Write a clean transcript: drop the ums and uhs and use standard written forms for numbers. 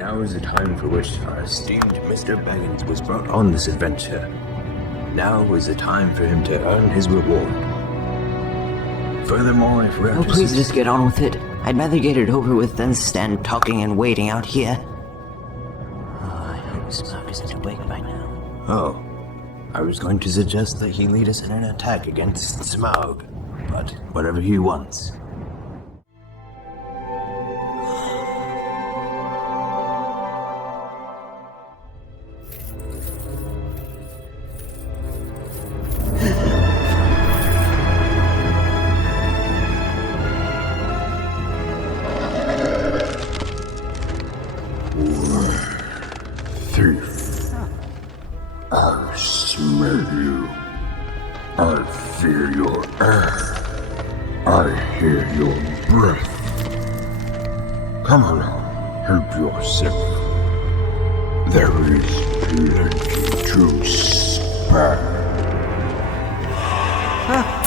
Now is the time for which our esteemed Mr. Baggins was brought on this adventure. Now is the time for him to earn his reward. Furthermore, if we're please just get on with it. I'd rather get it over with than stand talking and waiting out here. I hope Smaug isn't awake by now. Oh, I was going to suggest that he lead us in an attack against Smaug, but whatever he wants. Thief. I smell you. I feel your air. I hear your breath. Come along, help yourself. There is plenty to spare. Ha ha ha.